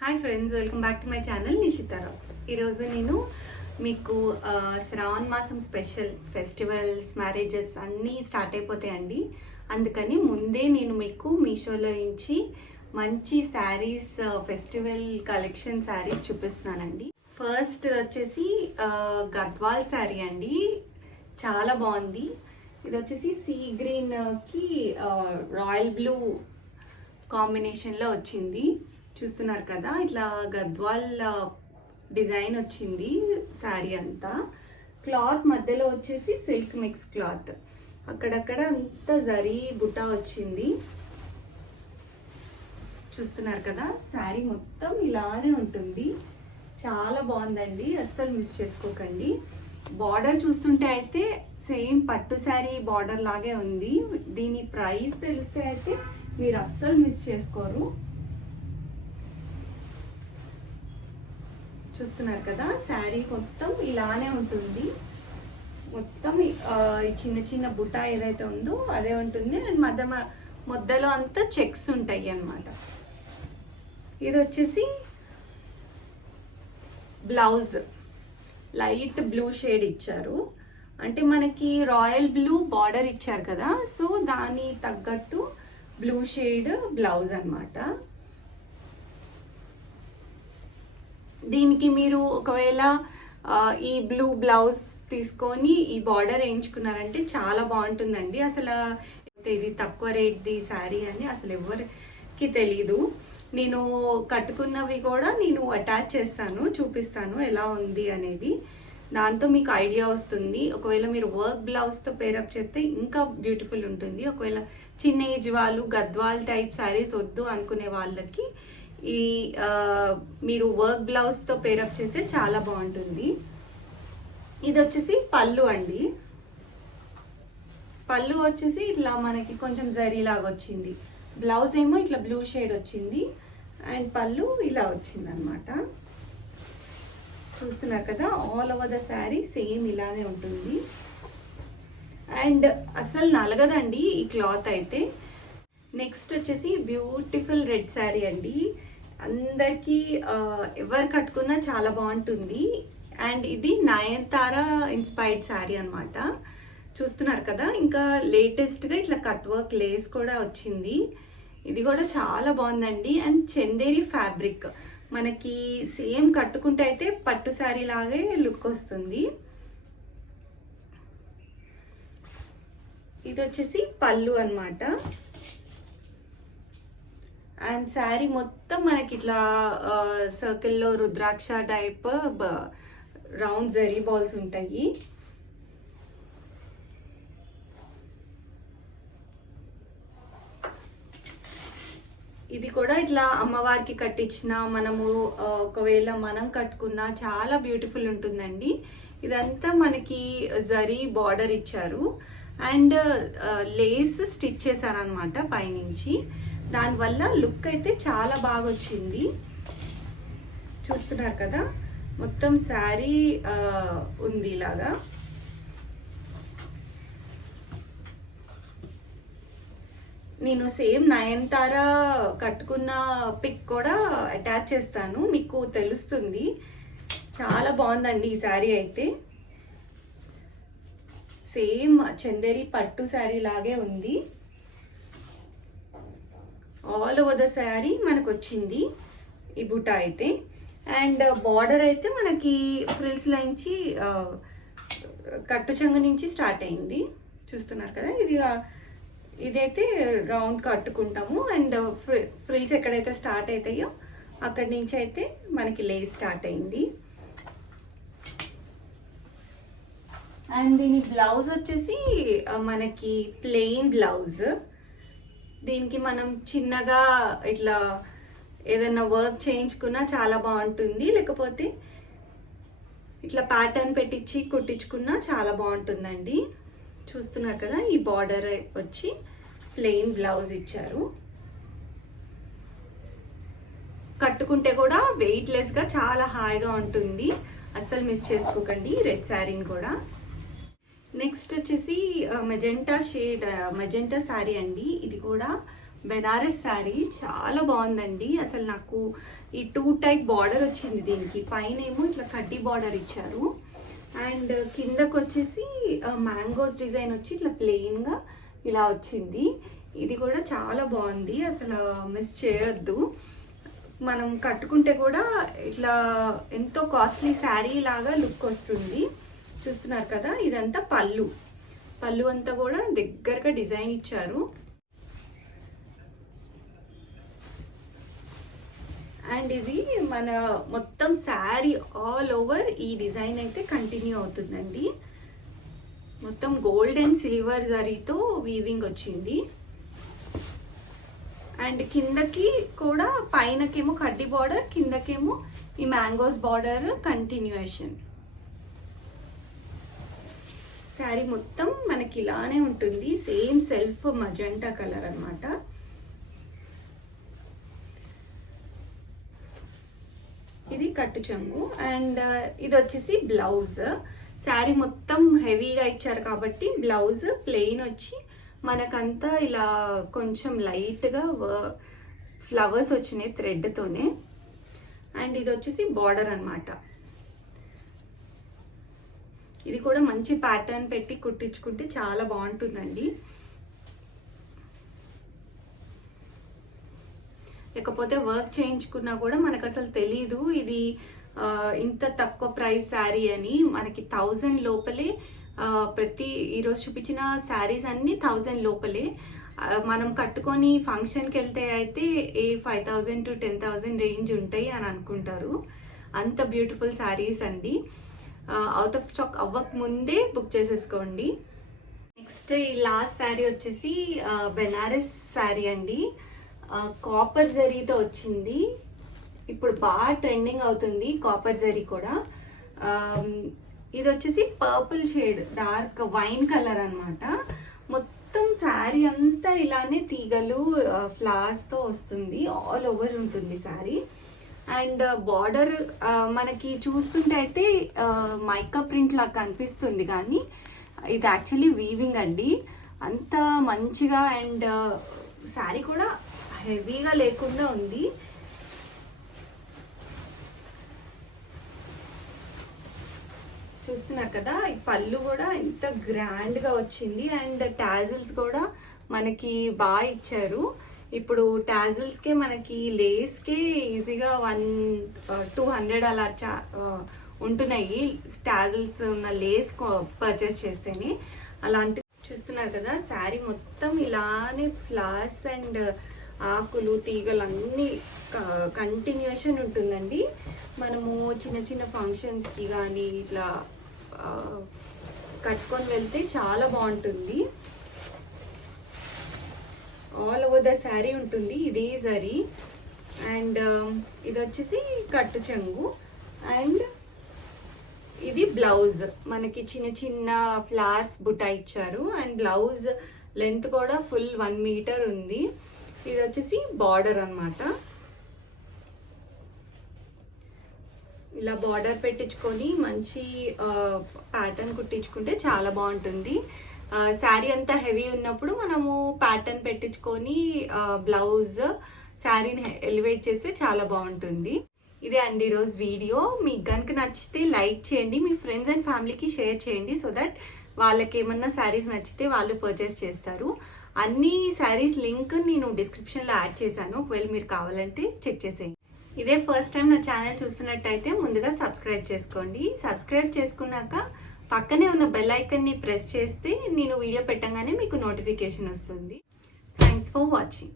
Hi friends, welcome back to my channel Nishitha rocks. ఈరోజు నేను మీకు శ్రావణ మాసం స్పెషల్ ఫెస్టివల్స్, మ్యారేజెస్ అన్నీ స్టార్ట్ అయిపోతాయండి. అందుకని ముందే నేను మీకు మీషోలో నుంచి మంచి శారీస్, ఫెస్టివల్ కలెక్షన్ శారీస్ చూపిస్తున్నానండి. ఫస్ట్ వచ్చేసి గద్వాల్ శారీ అండి, చాలా బాగుంది. ఇది వచ్చేసి సీ గ్రీన్కి రాయల్ బ్లూ కాంబినేషన్లో వచ్చింది. చూస్తున్నారు కదా, ఇట్లా గద్వాల్ డిజైన్ వచ్చింది శారీ అంతా. క్లాత్ మధ్యలో వచ్చేసి సిల్క్ మిక్స్ క్లాత్, అక్కడక్కడ అంతా జరీ బుటా వచ్చింది. చూస్తున్నారు కదా, శారీ మొత్తం ఇలానే ఉంటుంది. చాలా బాగుందండి, అస్సలు మిస్ చేసుకోకండి. బార్డర్ చూస్తుంటే అయితే సేమ్ పట్టు శారీ బార్డర్ లాగే ఉంది. దీని ప్రైస్ తెలిస్తే అయితే మీరు అస్సలు మిస్ చేసుకోరు. చూస్తున్నారు కదా, శారీ మొత్తం ఇలానే ఉంటుంది. మొత్తం చిన్న చిన్న బుటా ఏదైతే ఉందో అదే ఉంటుంది. అండ్ మధ్యలో అంతా చెక్స్ ఉంటాయి అన్నమాట. ఇది వచ్చేసి బ్లౌజ్ లైట్ బ్లూ షేడ్ ఇచ్చారు. అంటే మనకి రాయల్ బ్లూ బార్డర్ ఇచ్చారు కదా, సో దాని తగ్గట్టు బ్లూ షేడ్ బ్లౌజ్ అన్నమాట. దీనికి మీరు ఒకవేళ ఈ బ్లూ బ్లౌజ్ తీసుకొని ఈ బార్డర్ వేయించుకున్నారంటే చాలా బాగుంటుందండి. అసలు ఇది తక్కువ రేట్ది శారీ అని అసలు ఎవరికి తెలీదు. నేను కట్టుకున్నవి కూడా నేను అటాచ్ చేస్తాను, చూపిస్తాను ఎలా ఉంది అనేది. దాంతో మీకు ఐడియా వస్తుంది. ఒకవేళ మీరు వర్క్ బ్లౌజ్తో పేరప్ చేస్తే ఇంకా బ్యూటిఫుల్ ఉంటుంది. ఒకవేళ చిన్న ఏజ్ వాళ్ళు గద్వాల్ టైప్ శారీస్ వద్దు అనుకునే వాళ్ళకి ఈ మీరు వర్క్ బ్లౌజ్తో పేరప్ చేస్తే చాలా బాగుంటుంది. ఇది వచ్చేసి పళ్ళు అండి. పళ్ళు వచ్చేసి ఇట్లా మనకి కొంచెం జరీ లాగా వచ్చింది. బ్లౌజ్ ఏమో ఇట్లా బ్లూ షేడ్ వచ్చింది అండ్ పళ్ళు ఇలా వచ్చింది అనమాట. చూస్తున్నారు కదా, all over the sari same ఇలానే ఉంటుంది. అండ్ అసలు నలగదండి ఈ క్లాత్ అయితే. నెక్స్ట్ వచ్చేసి బ్యూటిఫుల్ రెడ్ శారీ అండి. అందరికీ ఎవరు కట్టుకున్నా చాలా బాగుంటుంది. అండ్ ఇది నయనతార ఇన్స్పైర్డ్ శారీ అనమాట. చూస్తున్నారు కదా, ఇంకా లేటెస్ట్గా ఇట్లా కట్ వర్క్ లేస్ కూడా వచ్చింది. ఇది కూడా చాలా బాగుందండి. అండ్ చందేరి ఫ్యాబ్రిక్, మనకి సేమ్ కట్టుకుంటే అయితే పట్టు శారీ లాగే లుక్ వస్తుంది. ఇది వచ్చేసి పళ్ళు అనమాట. అండ్ శారీ మొత్తం మనకి ఇట్లా సర్కిల్లో రుద్రాక్ష టైప్ రౌండ్ జరీ బాల్స్ ఉంటాయి. ఇది కూడా ఇట్లా అమ్మవారికి కట్టించిన మనము ఒకవేళ మనం కట్టుకున్నా చాలా బ్యూటిఫుల్ ఉంటుందండి. ఇదంతా మనకి జరీ బార్డర్ ఇచ్చారు అండ్ లేస్ స్టిచ్ చేశారనమాట పైనుంచి. దానివల్ల లుక్ అయితే చాలా బాగా వచ్చింది. చూస్తున్నారు కదా, మొత్తం శారీ ఉంది ఇలాగా. నేను సేమ్ నయనతార కట్టుకున్న పిక్ కూడా అటాచ్ చేస్తాను, మీకు తెలుస్తుంది. చాలా బాగుందండి ఈ శారీ అయితే. సేమ్ చందేరి పట్టు శారీ లాగే ఉంది. ఆల్ ఓవర్ ద శారీ మనకు వచ్చింది ఈ బుటా అయితే. అండ్ బార్డర్ అయితే మనకి ఫ్రిల్స్ నుంచి కట్టు చెంగు నుంచి స్టార్ట్ అయింది. చూస్తున్నారు కదా, ఇదైతే రౌండ్ కట్టుకుంటాము. అండ్ ఫ్రిల్స్ ఎక్కడైతే స్టార్ట్ అవుతాయో అక్కడి నుంచి అయితే మనకి లేస్ స్టార్ట్ అయింది. అండ్ దీని బ్లౌజ్ వచ్చేసి మనకి ప్లెయిన్ బ్లౌజ్. దీనికి మనం చిన్నగా ఇట్లా ఏదైనా వర్క్ చేయించుకున్నా చాలా బాగుంటుంది, లేకపోతే ఇట్లా ప్యాటర్న్ పెట్టించి కుట్టించుకున్నా చాలా బాగుంటుందండి. చూస్తున్నారు కదా, ఈ బార్డర్ వచ్చి ప్లెయిన్ బ్లౌజ్ ఇచ్చారు. కట్టుకుంటే కూడా వెయిట్లెస్గా చాలా హాయిగా ఉంటుంది. అస్సలు మిస్ చేసుకోకండి రెడ్ శారీని కూడా. నెక్స్ట్ వచ్చేసి మెజెంటా షేడ్ మెజెంటా శారీ అండి. ఇది కూడా బెనారస్ శారీ చాలా బాగుందండి. అసలు నాకు ఈ 2 టైప్ బార్డర్ వచ్చింది దీనికి. పైన ఏమో ఇట్లా కడ్డీ బార్డర్ ఇచ్చారు అండ్ కిందకు వచ్చేసి మ్యాంగోస్ డిజైన్ వచ్చి ఇట్లా ప్లెయిన్గా ఇలా వచ్చింది. ఇది కూడా చాలా బాగుంది, అసలు మిస్ చేయొద్దు. మనం కట్టుకుంటే కూడా ఇట్లా ఎంతో కాస్ట్లీ శారీ లాగా లుక్ వస్తుంది. చూస్తున్నారు కదా, ఇదంతా పళ్ళు అంతా కూడా దగ్గరగా డిజైన్ ఇచ్చారు. అండ్ ఇది మన మొత్తం శారీ ఆల్ ఓవర్ ఈ డిజైన్ అయితే కంటిన్యూ అవుతుందండి. మొత్తం గోల్డ్ అండ్ సిల్వర్ జరీతో వీవింగ్ వచ్చింది. అండ్ కిందకి కూడా పైనకేమో కడ్డీ బార్డర్, కిందకేమో ఈ మ్యాంగోస్ బార్డర్ కంటిన్యూయేషన్. శారీ మొత్తం మనకి ఇలానే ఉంటుంది, సేమ్ సెల్ఫ్ మజెంటా కలర్ అన్నమాట. ఇది కట్టు చెంగు అండ్ ఇది వచ్చేసి బ్లౌజ్. శారీ మొత్తం హెవీగా ఇచ్చారు కాబట్టి బ్లౌజ్ ప్లెయిన్ వచ్చి మనకంతా ఇలా కొంచెం లైట్గా ఫ్లవర్స్ వచ్చినాయి థ్రెడ్తోనే. అండ్ ఇది వచ్చేసి బార్డర్ అన్నమాట. ఇది కూడా మంచి ప్యాటర్న్ పెట్టి కుట్టించుకుంటే చాలా బాగుంటుందండి. లేకపోతే వర్క్ చేయించుకున్నా కూడా మనకు అసలు తెలీదు ఇది ఇంత తక్కువ ప్రైస్ శారీ అని. మనకి 1000 లోపలే ప్రతి ఈరోజు చూపించిన శారీస్ అన్నీ 1000 లోపలే. మనం కట్టుకొని ఫంక్షన్కి వెళ్తే అయితే 5000 to 10,000 రేంజ్ ఉంటాయి అని అనుకుంటారు. అంత బ్యూటిఫుల్ శారీస్ అండి. అవుట్ ఆఫ్ స్టాక్ అవ్వక ముందే బుక్ చేసేసుకోండి. నెక్స్ట్ ఈ లాస్ట్ శారీ వచ్చేసి బెనారస్ శారీ అండి. కాపర్ జరీతో వచ్చింది. ఇప్పుడు బాగా ట్రెండింగ్ అవుతుంది కాపర్ జరీ కూడా. ఇది వచ్చేసి purple shade, dark wine colour అన్నమాట. మొత్తం శారీ అంతా ఇలానే తీగలు ఫ్లవర్స్తో వస్తుంది, ఆల్ ఓవర్ ఉంటుంది శారీ. అండ్ బార్డర్ మనకి చూస్తుంటే అయితే మైకా ప్రింట్ లాగా కనిపిస్తుంది, కానీ ఇది యాక్చువల్లీ వీవింగ్ అండి. అంత మంచిగా అండ్ శారీ కూడా హెవీగా లేకుండా ఉంది. చూస్తున్నారు కదా, ఈ పళ్ళు కూడా ఎంత గ్రాండ్గా వచ్చింది. అండ్ టాజిల్స్ కూడా మనకి బాగా ఇచ్చారు. ఇప్పుడు టాజిల్స్కే మనకి లేస్కే ఈజీగా 200 అలా ఉంటున్నాయి టాజిల్స్ ఉన్న లేస్ పర్చేస్ చేస్తేనే. అలాంటి చూస్తున్నారు కదా, శారీ మొత్తం ఇలానే ఫ్లవర్స్ అండ్ ఆకులు తీగలు అన్నీ కంటిన్యూషన్ ఉంటుందండి. మనము చిన్న చిన్న ఫంక్షన్స్కి కానీ ఇట్లా కట్టుకొని వెళ్తే చాలా బాగుంటుంది. ఆల్ ఓవర్ ద శారీ ఉంటుంది ఇదే జరీ. అండ్ ఇది వచ్చేసి కట్టు చెంగు అండ్ ఇది బ్లౌజ్. మనకి చిన్న చిన్న ఫ్లవర్స్ బుట్ట ఇచ్చారు అండ్ బ్లౌజ్ లెంత్ కూడా ఫుల్ 1 మీటర్ ఉంది. ఇది వచ్చేసి బార్డర్ అన్నమాట. ఇలా బార్డర్ పెట్టించుకొని మంచి ప్యాటర్న్ కుట్టించుకుంటే చాలా బాగుంటుంది. శారీ అంతా హెవీ ఉన్నప్పుడు మనము ప్యాటర్న్ పెట్టించుకొని బ్లౌజ్ శారీని ఎలివేట్ చేస్తే చాలా బాగుంటుంది. ఇదే అండి ఈరోజు వీడియో. మీకు కనుక నచ్చితే లైక్ చేయండి, మీ ఫ్రెండ్స్ అండ్ ఫ్యామిలీకి షేర్ చేయండి, సో దట్ వాళ్ళకి ఏమన్నా శారీస్ నచ్చితే వాళ్ళు పర్చేస్ చేస్తారు. అన్ని శారీస్ లింక్ నేను డిస్క్రిప్షన్లో యాడ్ చేశాను, ఒకవేళ మీరు కావాలంటే చెక్ చేసేయండి. ఇదే ఫస్ట్ టైం నా ఛానల్ చూస్తున్నట్టయితే ముందుగా సబ్స్క్రైబ్ చేసుకోండి. సబ్స్క్రైబ్ చేసుకున్నాక పక్కనే ఉన్న బెల్ ఐకన్ని ప్రెస్ చేస్తే నేను వీడియో పెట్టగానే మీకు నోటిఫికేషన్ వస్తుంది. Thanks for watching.